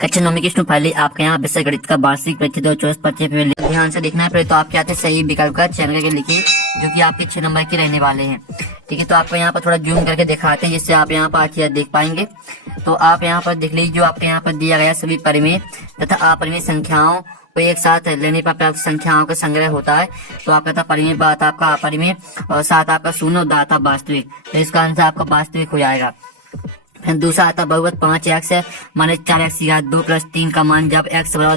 कक्षा 9 में की पहले आपके यहाँ विषय गणित का वार्षिक परीक्षा 2024 पे ध्यान से देखना है। पहले तो आपके आते सही विकल्प का चयन करके लिखिए जो कि आपके 6 नंबर के रहने वाले हैं। ठीक है, तो आपको यहाँ पर थोड़ा जूम करके दिखाते हैं जिससे आप यहाँ पर अच्छी देख पाएंगे। तो आप यहाँ पर देख लीजिए, जो आपके यहाँ पर दिया गया सभी परिमेय तथा अपरिमेय संख्याओं को एक साथ लेने पर प्राप्त संख्याओं का संग्रह होता है। तो आपका था परिमेय, बात आपका अपरिमेय और साथ आपका शून्य और दाता वास्तविक। तो इसका आंसर आपका वास्तविक हो जाएगा। फिर दूसरा आता बहुपद 5x है माइनस 4x की घात 2 प्लस 3 का मान जब x बराबर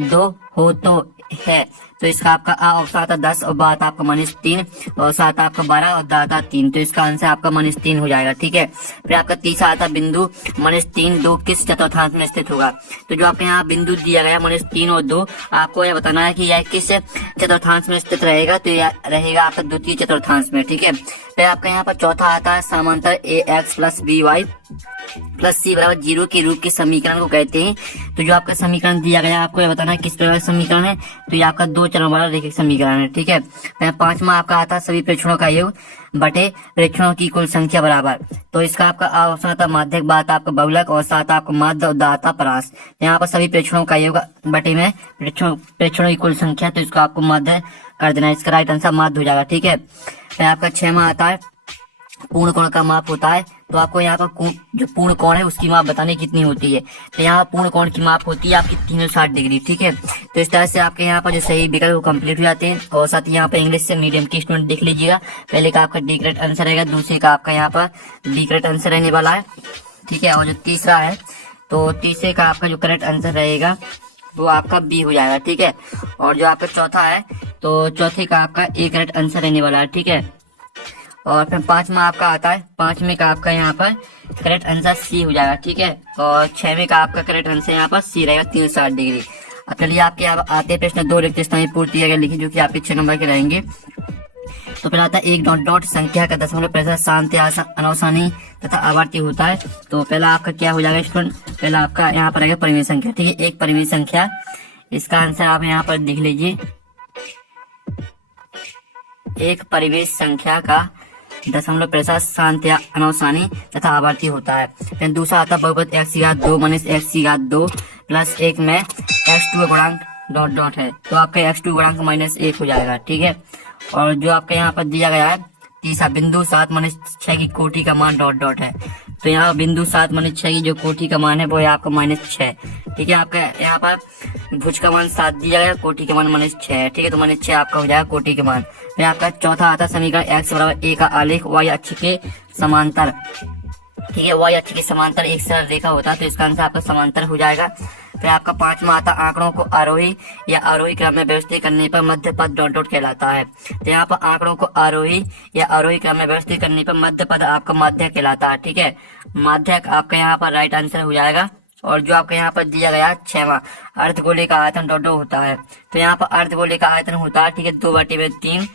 2 हो तो है। तो इसका आपका आ ऑप्शन आता 10 और बात आपका -3 और साथ आपका 12 और दाता 3। तो इसका आंसर आपका -3 हो जाएगा। ठीक है, फिर आपका तीसरा आता बिंदु -3 2 किस चतुर्थांश में स्थित होगा। तो जो आपके यहाँ बिंदु दिया गया -3 और 2, आपको यह बताना है कि यह किस चतुर्थांश में स्थित रहेगा। तो यह रहेगा आपका द्वितीय चतुर्थांश में। ठीक है, फिर आपका यहाँ पर चौथा आता है समांतर ax प्लस by प्लस सी बराबर 0 के रूप के समीकरण को कहते हैं। तो जो आपका समीकरण दिया गया आपको यह बताना है किस प्रकार का समीकरण है। तो ये आपका 2 चरण वाला रैखिक समीकरण है। ठीक है, पांचवा आपका आता है सभी प्रेक्षणों का योग बटे प्रेक्षणों की कुल संख्या बराबर। तो इसका आपका ऑप्शन आता माध्यक, बात आपका बहुलक और साथ आपका माध्य और दाता परास। यहाँ पर सभी प्रेक्षणों का योग बटे में प्रेक्षणों की कुल संख्या। तो इसको आपको माध्य कर देना, इसका राइट आंसर माध्य हो जाएगा। ठीक है, फिर आपका 6वां आता है पूर्ण कोण का माप होता है। तो आपको यहाँ पर जो पूर्ण कोण है उसकी माप बताने कितनी होती है। तो यहाँ पूर्ण कोण की माप होती है आपकी 360 डिग्री। ठीक है, तो इस तरह से आपके यहाँ पर जो सही विकल्प वो कंप्लीट हो जाते हैं। और साथ ही यहाँ पर इंग्लिश से मीडियम के स्टूडेंट देख लीजिएगा, पहले का आपका डी करेक्ट आंसर रहेगा, दूसरे का आपका यहाँ पर डी करेक्ट आंसर रहने वाला है। ठीक है, और जो तीसरा है तो तीसरे का आपका जो करेक्ट आंसर रहेगा वो आपका बी हो जाएगा। ठीक है, और जो आपका चौथा है तो चौथे का आपका ए करेक्ट आंसर रहने वाला है। ठीक है, और फिर 5वां आपका आता है, 5वें का आपका यहाँ पर करेक्ट आंसर सी हो जाएगा। ठीक है, और 6वें का आपका करेक्ट आंसर यहाँ पर सी रहेगा 360 डिग्री। अब चलिए आपके आते प्रश्न 2 रिक्त स्थान पूर्ति अगर लिखिए जो कि आपके 6 नंबर के रहेंगे। तो पहला आता है एक डॉट डॉट संख्या का दशमलव प्रतिशत शांति अनवसानी तथा आवर्ती होता है। तो पहला आपका क्या हो जाएगा स्टूडेंट, पहला आपका यहाँ पर रहेगा परिमेय संख्या। ठीक है, एक परिमेय संख्या, इसका आंसर आप यहाँ पर लिख लीजिए, एक परिमेय संख्या का दशमलव प्रतिशत शांति अनवसानी तथा आवर्ती होता है। फिर दूसरा आता है बहुपद x की घात 2 माइनस x की घात 2 प्लस 1 में x2 गुणांक डॉट डॉट है। तो आपका x2 गुणांक -1 हो जाएगा। ठीक है, और जो आपका यहाँ पर दिया गया है तीसरा बिंदु 7 माइनस 6 की कोटि का मान डॉट डॉट है। तो यहाँ बिंदु 7 माइनस 6 की जो कोटि का मान है वो है आपका -6। ठीक है, आपका यहाँ पर भुज का मान 7 दिया गया, कोटि का मान -6 है। ठीक है, तो -6 आपका हो जाएगा कोटि के मान। फिर आपका चौथा आता समीकरण x बराबर a का आलेख y अक्ष के समांतर। ठीक है, y अक्ष के समांतर एक सरल रेखा होता है। तो इसका आंसर आपका समांतर हो जाएगा। फिर आपका 5वां आता आंकड़ों को आरोही या आरोही क्रम में व्यवस्थित करने पर मध्य पद डॉट डॉट कहलाता है। तो यहाँ पर आंकड़ों को आरोही या आरोही क्रम में व्यवस्थित करने पर मध्य पद आपका माध्यक कहलाता है। ठीक है, माध्यक आपका यहाँ पर राइट आंसर हो जाएगा। और जो आपका यहाँ पर दिया गया 6वां अर्धगोले का आयतन डॉट डॉट होता है। तो यहाँ पर अर्धगोले का आयतन होता है, ठीक है, 2/3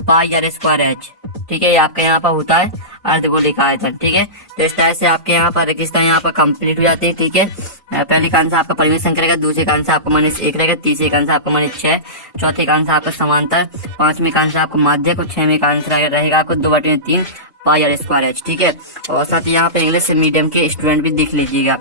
पाई आर स्क्वायर एच। ठीक है, ये आपका यहाँ पर होता है अर्धगोले का आयतन। ठीक है, तो इस तरह से आपके यहाँ पर रेगिस्तान यहाँ पर कंप्लीट हो जाते हैं। ठीक है, पहले का आंसर आपका परिमेय संख्या रहेगा, दूसरे का आंसर आपका -1 रहेगा, तीसरे का आंसर आपका -6, चौथे का आंसर आपका समांतर, 5वें का आंसर आपका माध्यक और 6वें का आंसर रहेगा आपको 2/3 पाई आर स्क्वायर एच। ठीक है, और साथ ही यहाँ पे इंग्लिश मीडियम के स्टूडेंट भी देख लीजिएगा।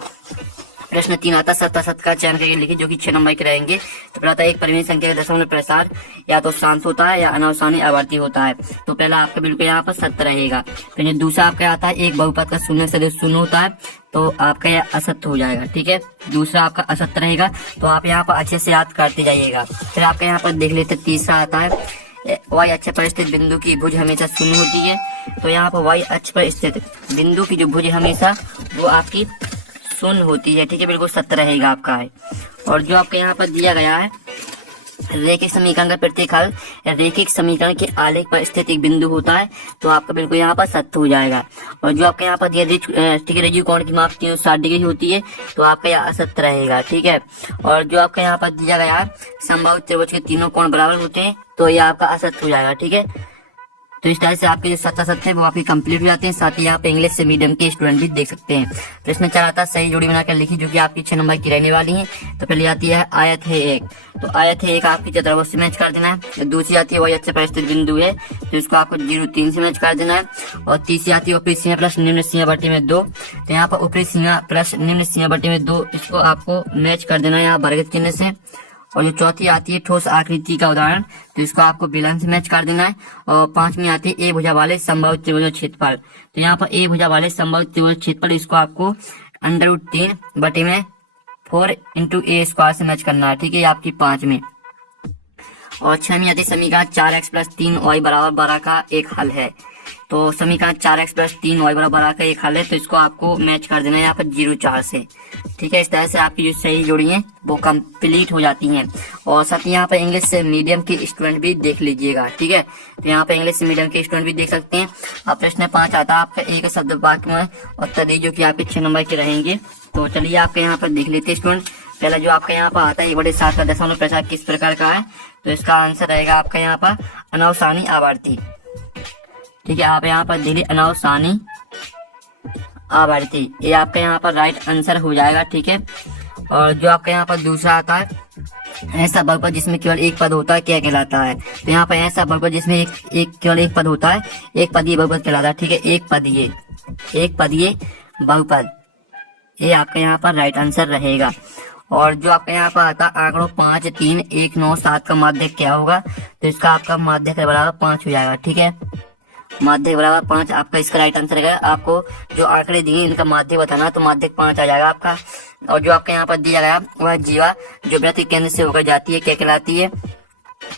प्रश्न 3 आता सत्ता का चयन करके लिखिए जो कि 6 नंबर के रहेंगे। तो पहला एक परिमेय संख्या का दशमलव प्रसार या तो शांत होता है या अनवसानी आवर्ती होता है। तो पहला आपका बिल्कुल यहाँ पर सत्य रहेगा। फिर दूसरा आपका आता है एक बहुपद का शून्य सदस्य शून्य होता है। तो आपका यह असत्य हो जाएगा। ठीक है, दूसरा आपका असत्य रहेगा। तो आप यहाँ पर अच्छे से याद करते जाइएगा। फिर आपका यहाँ पर देख लेते तीसरा आता है y अक्ष पर स्थित बिंदु की भुज हमेशा शून्य होती है। तो यहाँ पर y अक्ष पर स्थित बिंदु की जो भुज हमेशा वो आपकी शून्य होती है। ठीक है, बिल्कुल सत्य रहेगा आपका है। और जो आपके यहाँ पर दिया गया है रैखिक समीकरण का प्रत्येक हल रैखिक समीकरण के आलेख पर स्थित एक बिंदु होता है। तो आपका बिल्कुल यहाँ पर सत्य हो जाएगा। और जो आपके यहाँ पर दिया ठीक है रज्जु कोण की माप 360 डिग्री होती है। तो आपका यह असत्य रहेगा। ठीक है, और जो आपके यहाँ पर दिया गया है समबाहु त्रिभुज के तीनों कोण बराबर होते हैं। तो यह आपका असत्य हो जाएगा। ठीक है, तो इस तरह से आपके जो 7 सत्र है वो आपके कंप्लीट हो जाते हैं। साथ ही यहाँ पे इंग्लिश से मीडियम के स्टूडेंट भी देख सकते हैं। प्रश्न 4 आता है सही जोड़ी बनाकर लिखी, जो कि आपकी 6 नंबर की रहने वाली है। तो पहले आती है आयत है एक, तो आयत है एक आपकी चतुर्भुज से मैच कर देना है। तो दूसरी आती है वही अच्छे परिस्थित बिंदु है, तो इसको आपको 0-3 से मैच कर देना है। और तीसरी आती है ऊपरी सीमा प्लस निम्न सीमा बटे में 2, तो यहाँ पर ऊपरी सीमा प्लस निम्न सीमा बटे में 2 इसको आपको मैच कर देना है यहाँ वर्ग चिन्ह से। और जो चौथी आती है ठोस आकृति का उदाहरण, तो इसको आपको बेलन से मैच कर देना है। और पांचवी आती है ए भुजा वाले संभव त्रिभुज क्षेत्रफल, तो यहाँ पर ए भुजा वाले संभव त्रिभुज क्षेत्रफल इसको आपको √3 बटे में 4 × a² से मैच करना है। ठीक है, आपकी 5वीं। और 6वीं आती है समीकरण 4x + 3y = 12 का एक हल है। तो समीकरण 4x + 3y = 12 का एक हल है, तो इसको आपको मैच कर देना है यहाँ पर 0-4 से। ठीक है, इस तरह से आपकी जो सही जोड़ी है वो कंप्लीट हो जाती हैं। और साथ ही यहाँ पर इंग्लिश से मीडियम के स्टूडेंट भी देख लीजिएगा। ठीक है, तो यहाँ पे इंग्लिश से मीडियम के स्टूडेंट भी देख सकते हैं। अब प्रश्न 5 आता है आपका एक शब्द वाक्य में उत्तर दी, जो कि आपके 6 नंबर के रहेंगे। तो चलिए आपके यहाँ पर देख लेते हैं स्टूडेंट। पहला जो आपका यहाँ पर आता है 1/7 का दशमलव प्रचार किस प्रकार का है, तो इसका आंसर रहेगा आपका यहाँ पर अनावसानी आवर्ती। ठीक है, आप यहाँ पर देखिए अनावसानी आवर्ती, ये आपका यहाँ पर राइट आंसर हो जाएगा। ठीक है, और जो आपका यहाँ पर दूसरा आता है ऐसा बहुपद जिसमें केवल एक पद होता है क्या कहलाता है, तो यहाँ पर ऐसा बहुपद जिसमें केवल एक पद होता है एक पदीय बहुपद कहलाता है। ठीक है, एक पदीय बहुपद, ये आपका यहाँ पर राइट आंसर रहेगा। और जो आपका यहाँ पर आता है आंकड़ों 5, 3, 1, 9, 7 का माध्यक क्या होगा, तो इसका आपका माध्यक बराबर 5 हो जाएगा। ठीक है, माध्यक बराबर 5 आपका इसका राइट आंसर है। आपको जो आंकड़े दिए इनका माध्यक बताना, तो माध्यक 5 आ जाएगा आपका। और जो आपके यहाँ पर दिया गया वह जीवा जो वृत्त केंद्र से होकर जाती है क्या कहलाती है,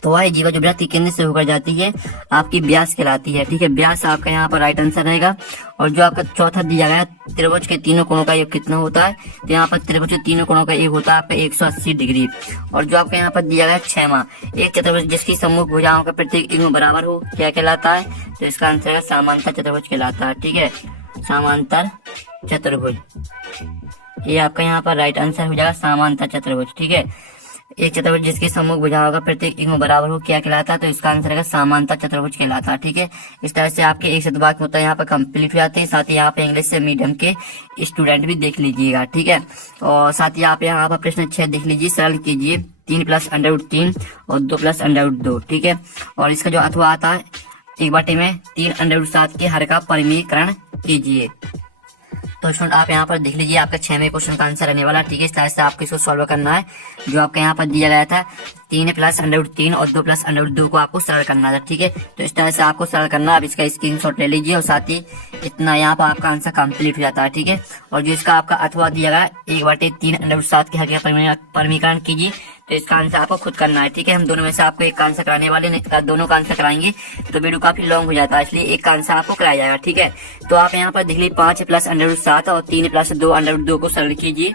तो वह जीवा जो वृत्त केंद्र से होकर जाती है आपकी व्यास कहलाती है। ठीक है, व्यास आपका यहाँ पर राइट आंसर रहेगा। और जो आपका चौथा दिया गया त्रिभुज के तीनों कोणों का योग कितना होता है, तो यहाँ पर त्रिभुज के तीनों कोणों का योग होता है आपका 180 डिग्री। और जो आपका यहाँ पर दिया गया 6वां एक चतुर्भुज जिसकी सम्मुख भुजाओं का प्रत्येक युग्म बराबर हो क्या कहलाता है, तो इसका आंसर है समांतर चतुर्भुज कहलाता है। ठीक है, समांतर चतुर्भुज, ये आपका यहाँ पर राइट आंसर हो जाएगा समांतर चतुर्भुज। ठीक है, एक चतुर्भुज जिसकी सम्मुख भुजाओं का प्रत्येक युग्म बराबर हो क्या कहलाता है, तो इसका आंसर है समांतर चतुर्भुज कहलाता है। ठीक है, इस तरह से आपके एक शब्द वाक्य होता है यहाँ पर कंप्लीट हो जाते हैं। साथ ही यहाँ पे इंग्लिश से मीडियम के स्टूडेंट भी देख लीजिएगा। ठीक है, और साथ ही आप यहाँ पर प्रश्न 6 देख लीजिए, सरल कीजिए 3 + √3 और 2 + √2। ठीक है, और इसका जो अथवा आता है 1/3 √7 के हर का परिमीकरण कीजिए। तो स्टूडेंट आप यहाँ पर देख लीजिए आपका 6वें क्वेश्चन का आंसर रहने वाला। ठीक है, इस तरह से आपको इसको सॉल्व करना है। जो आपका यहाँ पर दिया गया था 3 + √3 और 2 + √2 को आपको सरल करना था। ठीक है, तो इस तरह से आपको सरल करना है। अब इसका स्क्रीनशॉट ले लीजिए और साथ ही इतना यहाँ पर आपका आंसर कंप्लीट हो जाता है। ठीक है, और जो इसका आपका अथवा दिया गया 1/3 √7 के हर का परिमीकरण कीजिए, तो इसका आंसर आपको खुद करना है। ठीक है, हम दोनों में से आपको एक का आंसर कराने वाले, नहीं दोनों का आंसर कराएंगे तो वीडियो काफी लॉन्ग हो जाता है, इसलिए एक का आंसर आपको कराया जाएगा। ठीक है, तो आप यहाँ पर देख लीजिए 5 + √7 और 3 + 2 √2 को सरल कीजिए।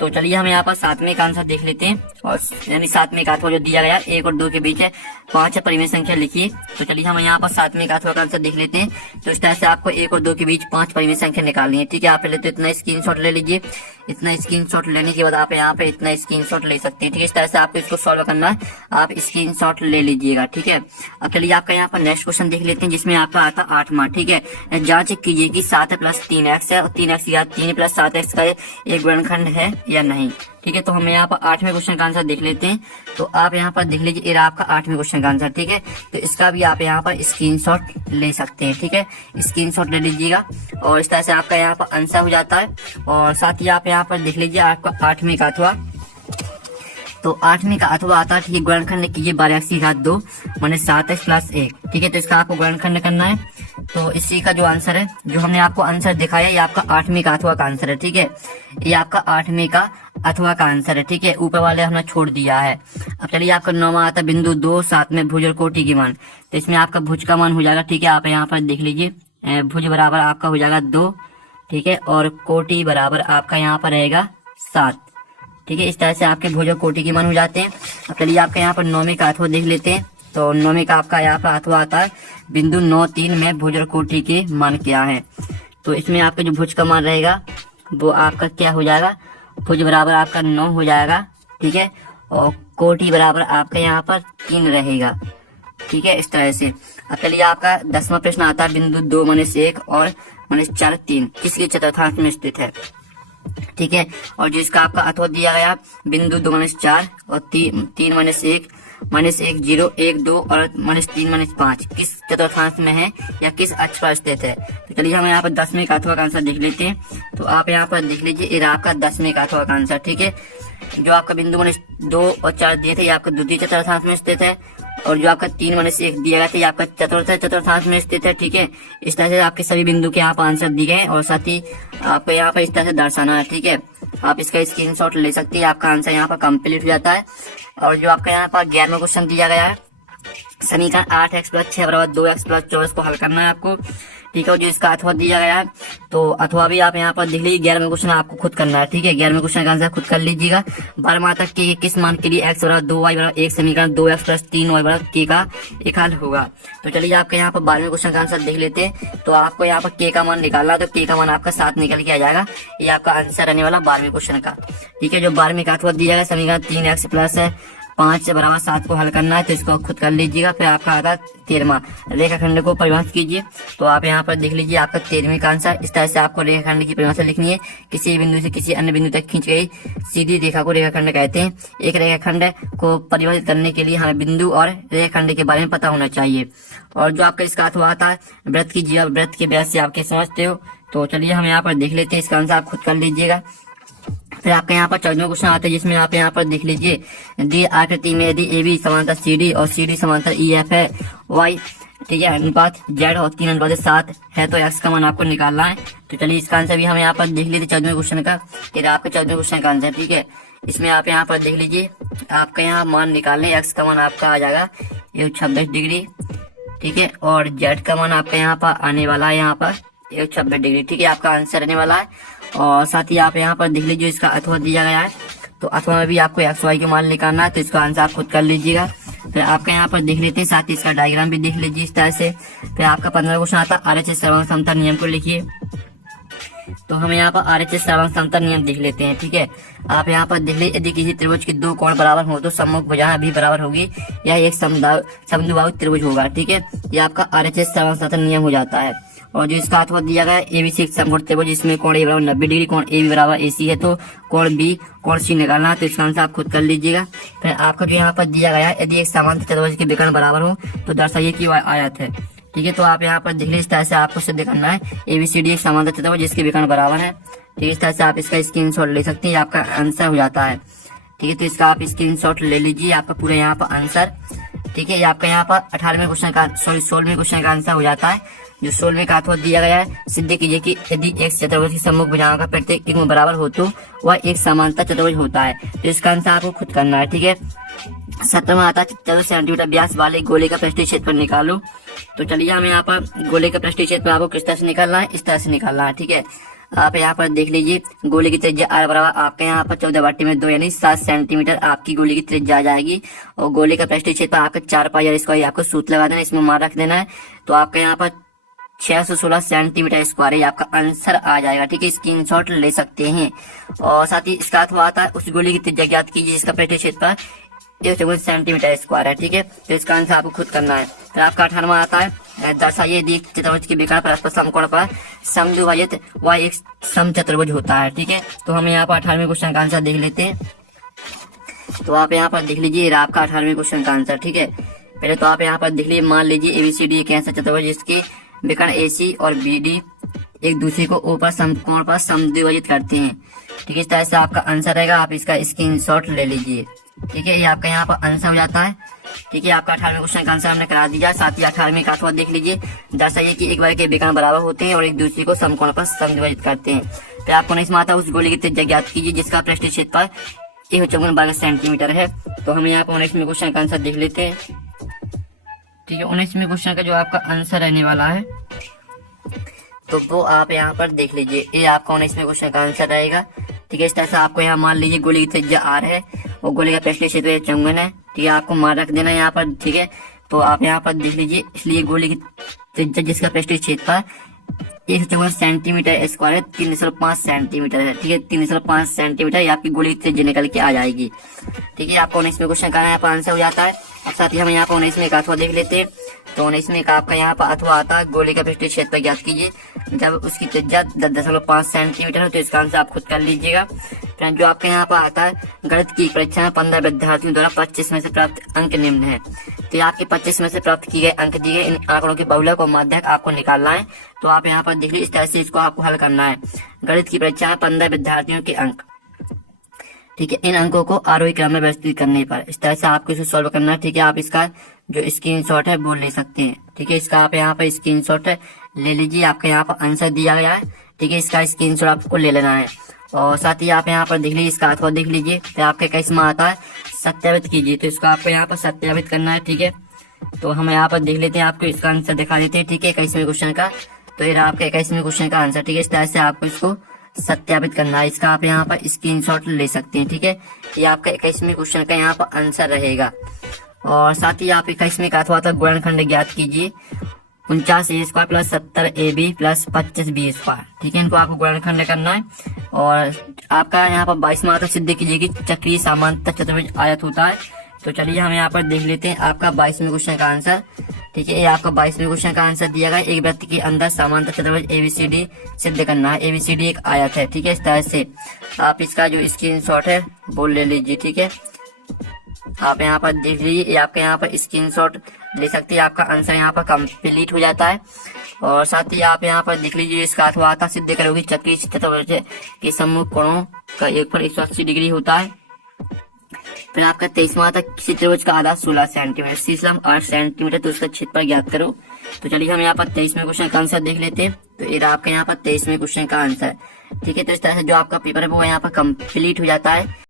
तो चलिए हम यहाँ पर 7वें का आंसर देख लेते हैं। और यानी 7वें का अथवा जो दिया गया 1 और 2 के बीच है 5 परिमेय संख्या लिखिए। तो चलिए हम यहाँ पर 7वें का अथवा का आंसर देख लेते हैं। तो इस तरह से आपको 1 और 2 के बीच 5 परिमेय संख्या निकालनी है। ठीक है, आप पहले तो इतना स्क्रीनशॉट ले लीजिए। इतना स्क्रीनशॉट लेने के बाद आप यहाँ पे इतना स्क्रीनशॉट ले सकते हैं। ठीक है, इस तरह से आपको इसको सॉल्व करना है, आप स्क्रीनशॉट ले लीजिएगा। ठीक है, अब चलिए आपका यहाँ पर नेक्स्ट क्वेश्चन देख लेते हैं, जिसमें आपका आता 8वां। ठीक है, जांच कीजिए कि 7 + 3x है और 3x या 3 + 7x का एक गुणनखंड है या नहीं। ठीक है, तो हम यहाँ पर 8वें क्वेश्चन का आंसर देख लेते हैं। तो आप यहाँ पर देख लीजिए ये रहा आपका 8वें क्वेश्चन का आंसर। ठीक है, तो इसका भी आप यहाँ पर स्क्रीनशॉट ले सकते हैं। ठीक है, स्क्रीनशॉट ले लीजिएगा और इस तरह से आपका यहाँ पर आंसर हो जाता है। और साथ ही आप यहाँ पर देख लीजिए आपका 8वें का अथवा, तो 8वें का अथवा आता है। ठीक है, गुणनखंड कीजिए 12x2 माने 7x + 1। ठीक है, तो इसका आपको गुणनखंड करना है। तो इसी का जो आंसर है, जो हमने आपको आंसर दिखाया, ये आपका 8वें का अथवा का आंसर है। ठीक है, ये आपका 8वें का अथवा का आंसर है। ठीक है, ऊपर वाले हमने छोड़ दिया है। अब चलिए आपका 9वां आता है बिंदु 2 7 में भुज और कोटि की मान। तो इसमें आपका भुज का मान हो जाएगा। ठीक है, आप यहाँ पर देख लीजिए भुज बराबर आपका हो जाएगा 2। ठीक है, और कोटि बराबर आपका यहाँ पर रहेगा 7। ठीक है, इस तरह से आपके भुज और कोटि के मान हो जाते हैं। अब चलिए आपके यहाँ पर 9वें का अथवा देख लेते हैं। तो 9वें का आपका यहाँ पर अथवा आता है बिंदु 9 3 में भुज और कोटि के मान क्या है। तो इसमें आपका जो भुज का मान रहेगा वो आपका क्या हो जाएगा, भुज बराबर आपका 9 हो जाएगा। ठीक है, और कोटि बराबर आपका यहाँ पर 3 रहेगा। ठीक है, इस तरह से अब चलिए आपका 10वां प्रश्न आता है, बिंदु 2-1 और -4 3 किसके चतुर्थांश में स्थित है। ठीक है, और जो इसका आपका अथवा दिया गया बिंदु 2-4 और 3-1 -1 0 1 2 और -3-5 किस चतुर्थांश में है या किस अक्ष पर स्थित है। तो चलिए हम यहाँ पर 10वें का अथवा का आंसर देख लेते हैं। तो आप यहाँ पर देख लीजिए, ये आपका 10वें का अथवा का आंसर। ठीक है, जो आपका बिंदु -2 और 4 दिए थे ये आपका द्वितीय चतुर्थांश में स्थित है, और जो आपका 3-1 दिया गया था ये आपका चतुर्थांश में स्थित है। ठीक है, इस तरह से आपके सभी बिंदु के यहाँ पर आंसर दिए गए और साथ ही आपको यहाँ पर इस तरह से दर्शाना है। ठीक है, आप इसका स्क्रीनशॉट ले सकते हैं, आपका आंसर यहाँ पर कंप्लीट हो जाता है। और जो आपका यहाँ पर 11वां क्वेश्चन दिया गया है, समीकरण 8x + 6 = 2x + 24 को हल करना है आपको। ठीक है, जो इसका अथवा दिया गया है, तो अथवा भी आप यहाँ पर देख लीजिए। 11वें क्वेश्चन आपको खुद करना है। ठीक है, 11वें क्वेश्चन का आंसर खुद कर लीजिएगा। 12वां तक के किस मान के लिए x = 2y = 1 समीकरण 2x + 3y = k का एक हल होगा। तो चलिए आपके यहाँ पर 12वें क्वेश्चन का आंसर देख लेते हैं। तो आपको यहाँ पर k का मान निकालना है, तो k का मान आपका 7 निकल के आ जाएगा। ये आपका आंसर रहने वाला 12वें क्वेश्चन का। ठीक है, जो 12वें का अथवा दिया गया समीकरण 3x + 5 = 7 को हल करना है, तो इसको खुद कर लीजिएगा। फिर आपका आता है 13वां, रेखाखंड को परिभाषित कीजिए। तो आप यहाँ पर देख लीजिए, आपका 13वें का आंसर। इस तरह से आपको रेखाखंड की परिभाषा लिखनी है। किसी बिंदु से किसी अन्य बिंदु तक खींच गई सीधी रेखा को रेखाखंड कहते हैं। एक रेखाखंड को परिभाषित करने के लिए हमें बिंदु और रेखाखंड के बारे में पता होना चाहिए। और जो आपका इसका अथवा आता है वृत्त की जीवा, वृत्त के व्यास से आप क्या समझते हो। तो चलिए हम यहाँ पर देख लेते हैं, इसका आंसर आप खुद कर लीजिएगा। फिर आपका यहाँ पर 14वां क्वेश्चन आता है, जिसमें आप यहाँ पर देख लीजिए, दी आकृति में यदि AB समांतर CD और CD समांतर EF है, Y ठीक है अनुपात Z और 3:7 है, तो x का मान आपको निकालना है। तो चलिए इसका आंसर भी हम यहाँ पर देख लेते 14वें क्वेश्चन का। ये आपका 14वें क्वेश्चन का आंसर। ठीक है, इसमें आप यहाँ पर देख लीजिए, आपका यहाँ मान निकालने, x का मान आपका आ जाएगा 26 डिग्री। ठीक है, और Z का मान आपका यहाँ पर आने वाला है, यहाँ पर 26 डिग्री। ठीक है, आपका आंसर रहने वाला है। और साथ ही आप यहाँ पर देख लीजिए, इसका अथवा दिया गया है, तो अथवा में भी आपको x y के मान निकालना है, तो इसका आंसर आप खुद कर लीजिएगा। फिर आपका यहाँ पर देख लेते हैं, साथ ही इसका डायग्राम भी देख लीजिए इस तरह से। फिर आपका 15वां क्वेश्चन आता है, RHS सर्वांग समता नियम को लिखिए। तो हम यहाँ पर RHS सर्वांग समता नियम देख लेते हैं। ठीक है, आप यहाँ पर देख लीजिए, यदि किसी त्रिभुज के 2 कोण बराबर हो तो सम्मुख भुजाएं भी बराबर होगी, यह एक समद्विबाहु त्रिभुज होगा। ठीक है, ये आपका RHS सर्वांग समता नियम हो जाता है। और जो इसका अथवा दिया गया है, ABC एक समकोण त्रिभुज जिसमें कोण A = 90 डिग्री, कोण AB = AC है, तो कोण B कोण C निकालना है, तो इसका आंसर आप खुद कर लीजिएगा। फिर आपका जो यहाँ पर दिया गया है, यदि एक समांतर चतुर्भुज के विकर्ण बराबर हो तो दर्शाइए कि वह आयत है। ठीक है, तो आप यहाँ पर देख लीजिए, इस तरह से आपको सिद्ध करना है ABCD एक समांतर चतुर्भुज जिसके विकर्ण बराबर है। ठीक है, इस तरह से आप इसका स्क्रीनशॉट ले सकते हैं, आपका आंसर हो जाता है। ठीक है, तो इसका आप स्क्रीनशॉट ले लीजिए, आपका पूरा यहाँ पर आंसर। ठीक है, ये आपका यहाँ पर 16वें क्वेश्चन का आंसर हो जाता है। जो 16वें का अथवा दिया गया है, सिद्ध कीजिए कि यदि एक चतुर्भुज की सम्मुख भुजाओं का प्रत्येक इक्म बराबर हो तो वह एक समांतर चतुर्भुज होता है। तो इसका आंसर आपको खुद करना है। ठीक है, 17वां आता है, 14 सेंटीमीटर व्यास वाले गोले का पृष्ठीय क्षेत्रफल निकालो। तो चलिए हम यहाँ पर गोले का पृष्ठीय क्षेत्रफल आपको किस तरह से निकालना है, इस तरह से निकालना है। ठीक है, आप यहाँ पर देख लीजिए, गोले की त्रिज्या r बराबर आपके यहाँ पर 14/2 यानी 7 सेंटीमीटर आपकी गोले की त्रिज्या आ जाएगी। और गोले का पृष्ठीय क्षेत्रफल आपका 4πr², आपको सूत्र लगा देना, इसमें मान रख देना है। तो आपके यहाँ पर 616 सेंटीमीटर स्क्वायर आपका आंसर आ जाएगा। ठीक है, स्क्रीनशॉट ले सकते हैं। और साथ ही इसका अथवा आता है, उस गोले की त्रिज्या ज्ञात कीजिए जिसका पृष्ठीय क्षेत्रफल 154 सेंटीमीटर स्क्वायर है। ठीक है, तो इसका आंसर आपको खुद करना है। फिर आपका 18वां आता है, दर्शाइए यदि चतुर्भुज के विकर्ण परस्पर समकोण पर समद्विभाजित वह एक समचतुर्भुज होता है। ठीक है, तो हम यहाँ पर 18वें क्वेश्चन का आंसर देख लेते हैं। तो आप यहाँ पर देख लीजिए, आपका 18वें क्वेश्चन का आंसर। ठीक है, पहले तो आप यहाँ पर देख लीजिए, मान लीजिए ABCD एक ऐसा चतुर्भुज जिसके विकर्ण AC और BD एक दूसरे को ऊपर समकोण पर समद्विभाजित करते हैं। ठीक है, इस तरह से आपका आंसर रहेगा, आप इसका स्क्रीनशॉट ले लीजिए। ठीक है, ये आपका यहाँ पर आंसर हो जाता है। ठीक है, आपका 18वें क्वेश्चन का आंसर हमने करा दिया। साथ ही 18वें का अथवा देख लीजिए, दर्शाइए कि एक वर्ग के विकर्ण बराबर होते हैं और एक दूसरे को समकोण पर समद्विभाजित करते हैं। फिर आपको 19वां आता है, उस गोले की त्रिज्या ज्ञात कीजिए जिसका पृष्ठीय क्षेत्रफल 154 वर्ग सेंटीमीटर है। तो हम यहाँ पर 19वें क्वेश्चन का आंसर देख लेते हैं। ठीक है, 19वें क्वेश्चन का जो आपका आंसर रहने वाला है, तो वो आप यहाँ पर देख लीजिए, ये आपका 19वें क्वेश्चन का आंसर रहेगा। ठीक है, इस तरह से आपको यहाँ मान लीजिए गोले की त्रिज्या R है और गोले का पृष्ठीय क्षेत्रफल 54 है। ठीक है, आपको मान रख देना यहाँ पर। ठीक है, तो आप यहाँ पर देख लीजिए, इसलिए गोले की त्रिज्या जिसका पृष्ठीय क्षेत्रफल 154 सेंटीमीटर स्क्वायर है, 3.5 सेंटीमीटर है। ठीक है, 3.5 सेंटीमीटर ये आपकी गोली से निकल के आ जाएगी। ठीक है, आपको 19 में क्वेश्चन का यहाँ पर आंसर हो जाता है। अब साथ ही हम यहाँ पर 19 में एक अथवा देख लेते हैं। तो 19 में एक आपका यहाँ पर अथवा आता है, गोली का पृष्ठीय क्षेत्र ज्ञात कीजिए जब उसकी त्रिज्या 10.5 सेंटीमीटर हो। तो इसका आंसर आप खुद कर लीजिएगा। फ्रेंड, जो आपके यहाँ पर आता है, गणित की परीक्षा में 15 विद्यार्थियों द्वारा 25 में से प्राप्त अंक निम्न है। तो आपके 25 में से प्राप्त किए गए अंक दिए गए, इन आंकड़ों के बहुलक और माध्यक आपको निकालना है। तो आप यहाँ पर देख लीजिए, इस तरह से इसको आपको हल करना है। गणित की परीक्षा में 15 विद्यार्थियों के अंक, ठीक है, इन अंकों को आरोही क्रम में व्यवस्थित करने पर इस तरह से आपको इसे सॉल्व करना है। ठीक है, आप इसका जो स्क्रीनशॉट है वो ले सकते हैं। ठीक है, इसका आप यहाँ पर स्क्रीनशॉट ले लीजिए, आपके यहाँ पर आंसर दिया गया है। ठीक है, इसका स्क्रीनशॉट आपको ले लेना है। और साथ ही आप यहाँ पर देख लीजिए, इसका अथवा देख लीजिए। तो आपके कैसे में आता है, सत्यापित कीजिए। तो इसको आपको यहाँ पर सत्यापित करना है। ठीक है, तो हम यहाँ पर देख लेते हैं, आपको इसका आंसर दिखा देते हैं। ठीक है, 21वें क्वेश्चन का, तो ये आपके 21वें क्वेश्चन का आंसर। ठीक है, इस तरह से आपको इसको सत्यापित करना है। इसका आप यहाँ पर स्क्रीनशॉट ले सकते हैं। ठीक है, ये आपका 21वें क्वेश्चन का यहाँ पर आंसर रहेगा। और साथ ही आप 21वें का अथवा गुणनखंड ज्ञात कीजिए 49 square plus 70 AB plus 25 B square. ठीक है, इनको आपको गुणनखंड करना है। और आपका यहाँ पर 22वां तो सिद्ध कीजिए कि चक्रीय समांतर चतुर्भुज आयत होता है। तो चलिए हम यहाँ पर देख लेते हैं आपका 22वें क्वेश्चन का आंसर। ठीक है, ये आपका 22वें क्वेश्चन का आंसर दिया गया। एक व्यक्ति के अंदर समांतर चतुर्भुज ABCD सिद्ध करना है। ABCD एक आयत है। ठीक है, इस तरह से आप इसका जो स्क्रीनशॉट है वो ले लीजिए। ठीक है, आप यहाँ पर देख लीजिए, ये आपके यहाँ पर स्क्रीनशॉट ले सकते हैं। आपका आंसर यहाँ पर कंप्लीट हो जाता है। और साथ ही आप यहाँ पर देख लीजिए, इसका अथवा आता सिद्ध करोगे चक्रीय चतुर्भुज के सम्मुख कोणों का एक पर 180 डिग्री होता है। फिर आपका 23वां तक किसी त्रिभुज का आधा 16 सेंटीमीटर, शीर्षम 8 सेंटीमीटर। तो उसका क्षेत्रफल ज्ञात करो। तो चलिए हम यहाँ पर 23वें क्वेश्चन का आंसर देख लेते हैं। तो ये आपका यहाँ पर 23वें क्वेश्चन का आंसर। ठीक है, तो इस तरह से जो आपका पेपर है वो यहाँ पर कंप्लीट हो जाता है।